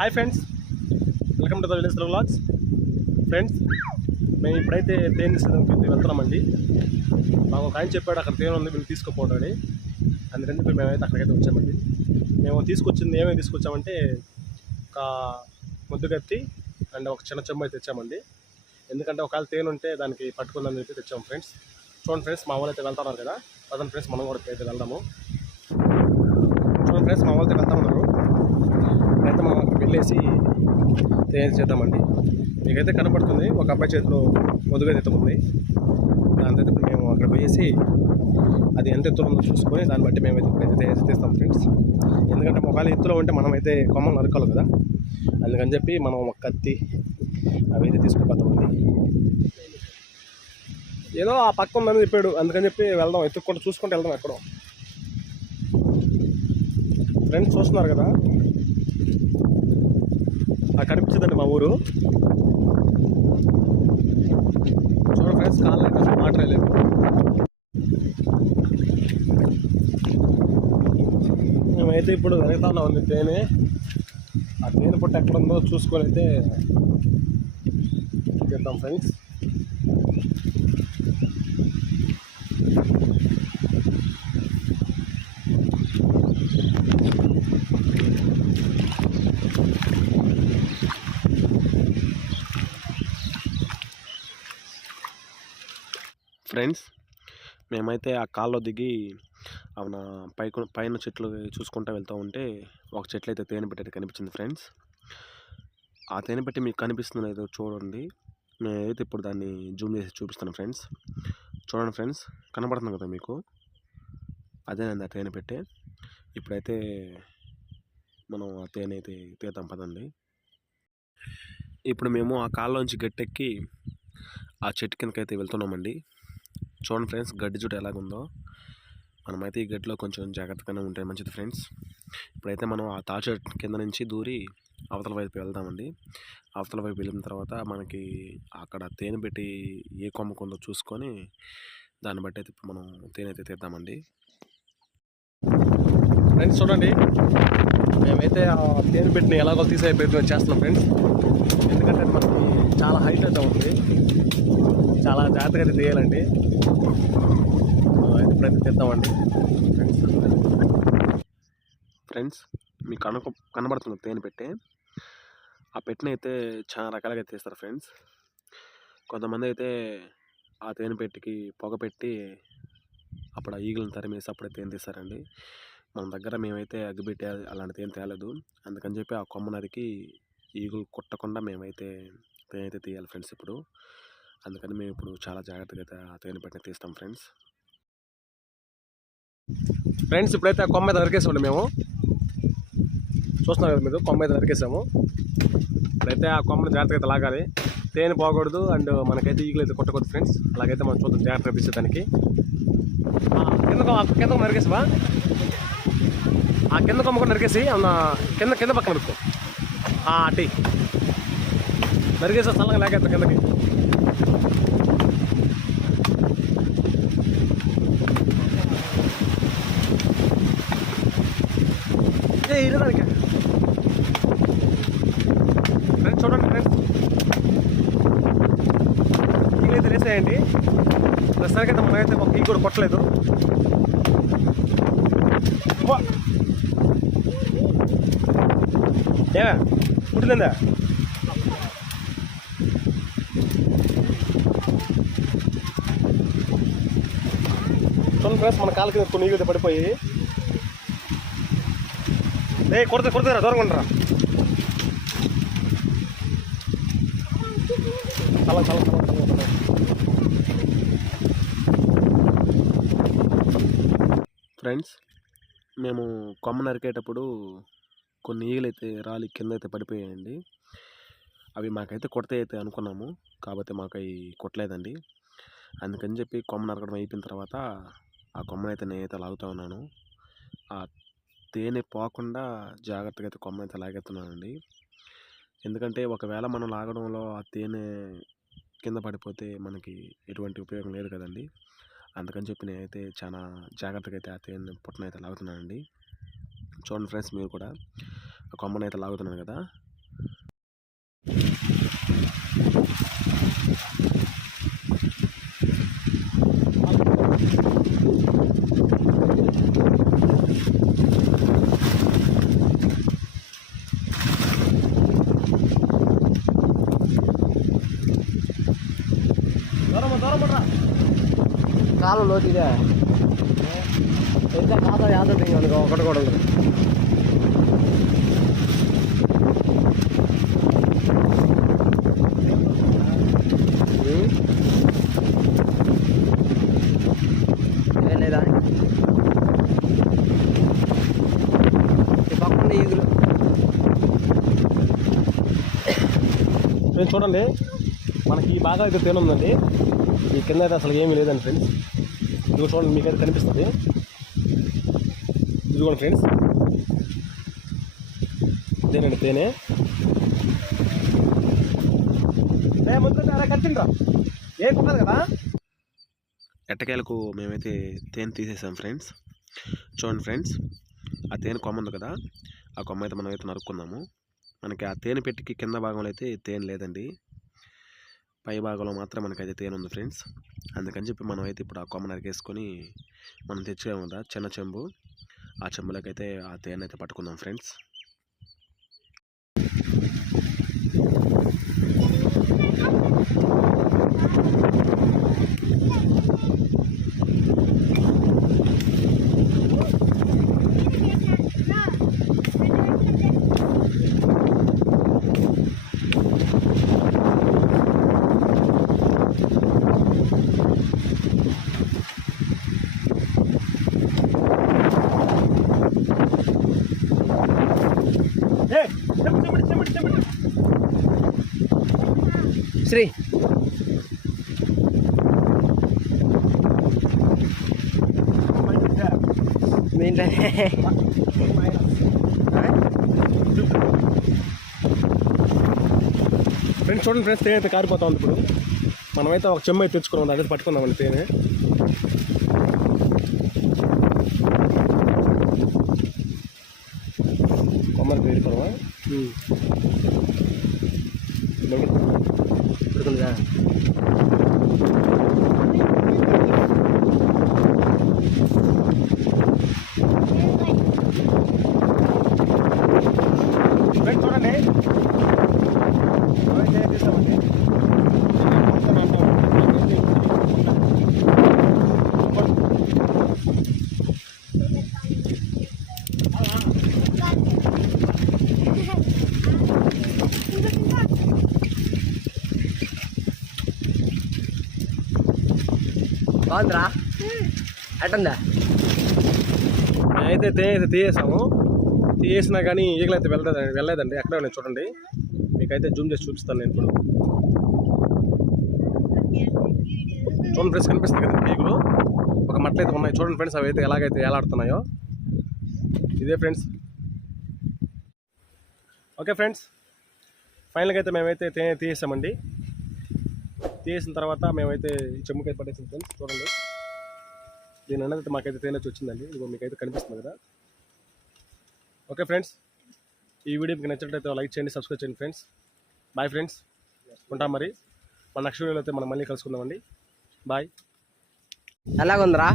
Hi friends, welcome to the village vlogs. Friends, మేము ఇప్పుడైతే తేనె తీసేదానికి వెళ్తున్నామండి. మాకు ఒక ఆయన చెప్పాడు అక్కడ తేనె ఉంది, మేము తీసుకుపోవడం అని. అందుకని చెప్పి మేమైతే అక్కడికైతే వచ్చామండి. మేము తీసుకొచ్చింది ఏమేమి తీసుకొచ్చామంటే ఒక ముద్దుగత్తి అండ్ ఒక చిన్న చెంబు అయితే తెచ్చామండి. ఎందుకంటే ఒకవేళ తేనె ఉంటే దానికి పట్టుకుందని అయితే తెచ్చాము ఫ్రెండ్స్. చూడండి ఫ్రెండ్స్, మా వాళ్ళు అయితే వెళ్తున్నారు కదా. అతను ఫ్రెండ్స్ మనం కూడా అయితే వెళ్దాము. చూడండి ఫ్రెండ్స్, మా వాళ్ళతో వెళ్తామన్నారు. అయితే మనం అక్కడికి వెళ్ళేసి తేనె చేద్దామండి. మీకైతే కనపడుతుంది ఒక అబ్బాయి చేతిలో ముదుగైతే ఎత్తు ఉంది. దాంతో ఇప్పుడు మేము అక్కడ పోయేసి అది ఎంత ఎత్తులో ఉందో చూసుకొని దాన్ని బట్టి మేమైతే ఇప్పుడైతే తేనె తీస్తాం ఫ్రెండ్స్. ఎందుకంటే ఒకవేళ ఎత్తులో ఉంటే మనమైతే కొమ్మలు నరకాలి కదా, అందుకని చెప్పి మనం ఒక కత్తి అవి అయితే తీసుకుపోతామండి. ఏదో ఆ పక్క ఉందని చెప్పాడు, అందుకని చెప్పి వెళ్దాం, ఎత్తుక్కుంటూ చూసుకుంటూ వెళ్దాం. ఎక్కడో ఫ్రెండ్స్ చూస్తున్నారు కదా, కనిపించదండి మా ఊరు. చూడండి ఫ్రెండ్స్, కాళ్ళు అయితే అసలు వాటర్ లేదు. మేమైతే ఇప్పుడు వెళ్తానే ఉంది తేనె. ఆ తేనె పుట్ట ఎక్కడ ఉందో చూసుకొని అయితే చేద్దాం ఫ్రెండ్స్. ఫ్రెండ్స్, మేమైతే ఆ కాల్లో దిగి అవున పైన చెట్లు చూసుకుంటూ వెళ్తూ ఉంటే ఒక చెట్లు అయితే తేనె పెట్టి కనిపించింది ఫ్రెండ్స్. ఆ తేనె పెట్టి మీకు కనిపిస్తుంది లేదో చూడండి. నేనైతే ఇప్పుడు దాన్ని జూమ్ చేసి చూపిస్తాను ఫ్రెండ్స్. చూడండి ఫ్రెండ్స్, కనబడుతుంది కదా మీకు, అదేనండి ఆ తేనె పెట్టే. ఇప్పుడైతే మనం ఆ తేనె అయితే తీద్దాం పదండి. ఇప్పుడు మేము ఆ కాల్లోంచి గట్టెక్కి ఆ చెట్టు కిందకైతే వెళ్తున్నామండి. చూడండి ఫ్రెండ్స్, గడ్డి చుట్టూ ఎలాగుందో. మనమైతే ఈ గడ్డిలో కొంచెం జాగ్రత్తగానే ఉంటే మంచిది ఫ్రెండ్స్. ఇప్పుడైతే మనం ఆ తాటి చెట్టు కింద నుంచి దూరి అవతల వైపు వెళ్దామండి. అవతల వైపు వెళ్ళిన తర్వాత మనకి అక్కడ తేనె పెట్టి ఏ కొమ్మకు ఉందో చూసుకొని దాన్ని బట్టి అయితే మనం తేనె అయితే తీద్దామండి. ఫ్రెండ్స్ చూడండి, మేమైతే ఆ తేనె పెట్టిన ఎలాగో తీసే ప్రయత్నం చేస్తున్నాం ఫ్రెండ్స్. ఎందుకంటే మనకి చాలా హైట్ అయితే ఉంది, చాలా జాగ్రత్తగా అయితే తీయాలండి. ఎప్పుడైతే తీద్దామండి ఫ్రెండ్స్. మీకు కనబడుతుంది తేనె పెట్టే. ఆ పెట్టినైతే చాలా రకాలుగా తీస్తారు ఫ్రెండ్స్. కొంతమంది అయితే ఆ తేనె పెట్టికి పొగ పెట్టి అప్పుడు ఆ ఈగలను తరిమేసి అప్పుడే తేనె తీస్తారండి. మన దగ్గర మేమైతే అగ్గిపెట్టి అలాంటి తేనె తేలేదు. అందుకని చెప్పి ఆ కొమ్మ నరికి ఈగలు కుట్టకుండా మేమైతే తేనె అయితే తీయాలి ఫ్రెండ్స్ ఇప్పుడు. అందుకని మేము ఇప్పుడు చాలా జాగ్రత్తగా అయితే ఆ తేనె పెట్టిన తీస్తాం ఫ్రెండ్స్. ఫ్రెండ్స్, ఇప్పుడైతే ఆ కొమ్మ మీద నరికేసామండి. మేము చూస్తున్నాం కదా మీరు, కొమ్మ మీద నరికేసాము. ఇప్పుడైతే ఆ కొమ్మను జాగ్రత్తగా లాగాలి, తేనె పోకూడదు అండ్ మనకైతే ఈగలు అయితే కొట్టకూడదు ఫ్రెండ్స్. అలాగైతే మనం చూద్దాం జాగ్రత్తగా తీసేదానికి. కింద నరికేసావా? ఆ కింద కొమ్మ కూడా నరికేసి కింద పక్కన నరుకో. అట్టి నరికేసా చల్లగా లేకేస్తా కిందకి. దానికి ఫ్రెండ్స్ చూడండి ఫ్రెండ్స్, ఈగలైతే వేసేయండి. ప్రస్తుతానికైతే మనమైతే ఒక ఈగ కూడా కొట్టలేదు. ఏవా కుట్టిందా? చూడండి ఫ్రెండ్స్, మన కాళ్ళ కింద కొన్ని ఈగలు పడిపోయి కొడతారా, దూరంగా ఉండరా. చాలా చాలా చాలా ఫ్రెండ్స్, మేము కొమ్మ నరికేటప్పుడు కొన్ని ఈగలు అయితే రాలి కింద అయితే పడిపోయాయండి. అవి మాకైతే కొడితే అయితే అనుకున్నాము, కాకపోతే మాకు అవి కొట్టలేదండి. అందుకని చెప్పి కొమ్మ నరకడం అయిపోయిన తర్వాత ఆ కొమ్మనైతే నేనైతే లాగుతూ ఉన్నాను. ఆ తేనె పోకుండా జాగ్రత్తగా అయితే కొమ్మ అయితే లాగెత్తున్నానండి. ఎందుకంటే ఒకవేళ మనం లాగడంలో ఆ తేనె కింద పడిపోతే మనకి ఎటువంటి ఉపయోగం లేదు కదండి. అందుకని చెప్పి నేనైతే చాలా జాగ్రత్తగా అయితే ఆ తేనె పుట్టనైతే లాగుతున్నానండి. చూడండి ఫ్రెండ్స్, మీరు కూడా ఆ కొమ్మని అయితే లాగుతున్నాను కదా. కాలం లోతుగా ఎంత ఖాతా యాదవ్ అనుకో ఒకటి కూడా ఉండదు. ఏం లేదా ఈ పక్కన ఈగులు ఫ్రెండ్స్ చూడండి, మనకి ఈ బాగా అయితే తేనె ఉందండి. ఈ కింద అయితే అసలు ఏమీ లేదండి ఫ్రెండ్స్. ఇది చూడండి, మీకైతే కనిపిస్తుంది. ఇదిగోండి ఫ్రెండ్స్, ఇదేనండి తేనె. కట్టిండ్రా ఏం కుట్టదు కదా. ఎట్టకేలకు మేమైతే తేనె తీసేసాం ఫ్రెండ్స్. చూడండి ఫ్రెండ్స్, ఆ తేనె కొమ్మ ఉంది కదా, ఆ కొమ్మ అయితే మనం అయితే నరుక్కున్నాము. మనకి ఆ తేనె పెట్టికి కింద భాగంలో అయితే తేనె లేదండి, పై భాగంలో మాత్రం మనకైతే తేనె ఉంది ఫ్రెండ్స్. అందుకని చెప్పి మనం అయితే ఇప్పుడు ఆ కొమ్మ నరికేసుకొని మనం తెచ్చాము కదా చిన్న చెంబు, ఆ చెంబులకైతే ఆ తేనె అయితే పట్టుకుందాం ఫ్రెండ్స్. శ్రీ మీ ఇంట్లో ఫ్రెండ్స్ చూడండి ఫ్రెండ్స్, తేనె అయితే కారిపోతా ఉంది. ఇప్పుడు మనమైతే ఒక చెమ్మ అయితే తెచ్చుకున్నాం, అదే పట్టుకుందామండి తేనె. కొమ్మలు పేరుకోవా పెడుతుందిగా. ఫ్రెండ్స్ చూడండి, చేస్తామండి. బాగుందిరా అట్టుందా. అయితే తేనె తీయేసాము, తీయేసినా కానీ ఈగలైతే వెళ్ళలేదండి. అక్కడే ఉన్నాయి చూడండి, మీకైతే జూమ్ చేసి చూపిస్తాను నేను ఇప్పుడు. చూడండి ఫ్రెండ్స్, కనిపిస్తుంది కదా ఈగలు, ఒక మట్టలు అయితే ఉన్నాయి చూడండి ఫ్రెండ్స్. అవి అయితే ఎలాగైతే ఏలాడుతున్నాయో ఇదే ఫ్రెండ్స్. ఓకే ఫ్రెండ్స్, ఫైనల్గా అయితే మేమైతే తేనె తీసేసామండి. తీసిన తర్వాత మేమైతే ఈ చెమ్ముకైతే పట్టేసాం ఫ్రెండ్స్. చూడండి, దీని అన్నది మాకైతే తేనె వచ్చిందండి. ఇదిగో మీకైతే కనిపిస్తుంది కదా. ఓకే ఫ్రెండ్స్, ఈ వీడియో మీకు నచ్చినట్లయితే లైక్ చేయండి, సబ్స్క్రైబ్ చేయండి ఫ్రెండ్స్. బాయ్ ఫ్రెండ్స్, ఉంటాం మరి. మన నెక్స్ట్ వీడియోలో అయితే మనం మళ్ళీ కలుసుకుందామండి. బాయ్. ఎలాగుందిరా?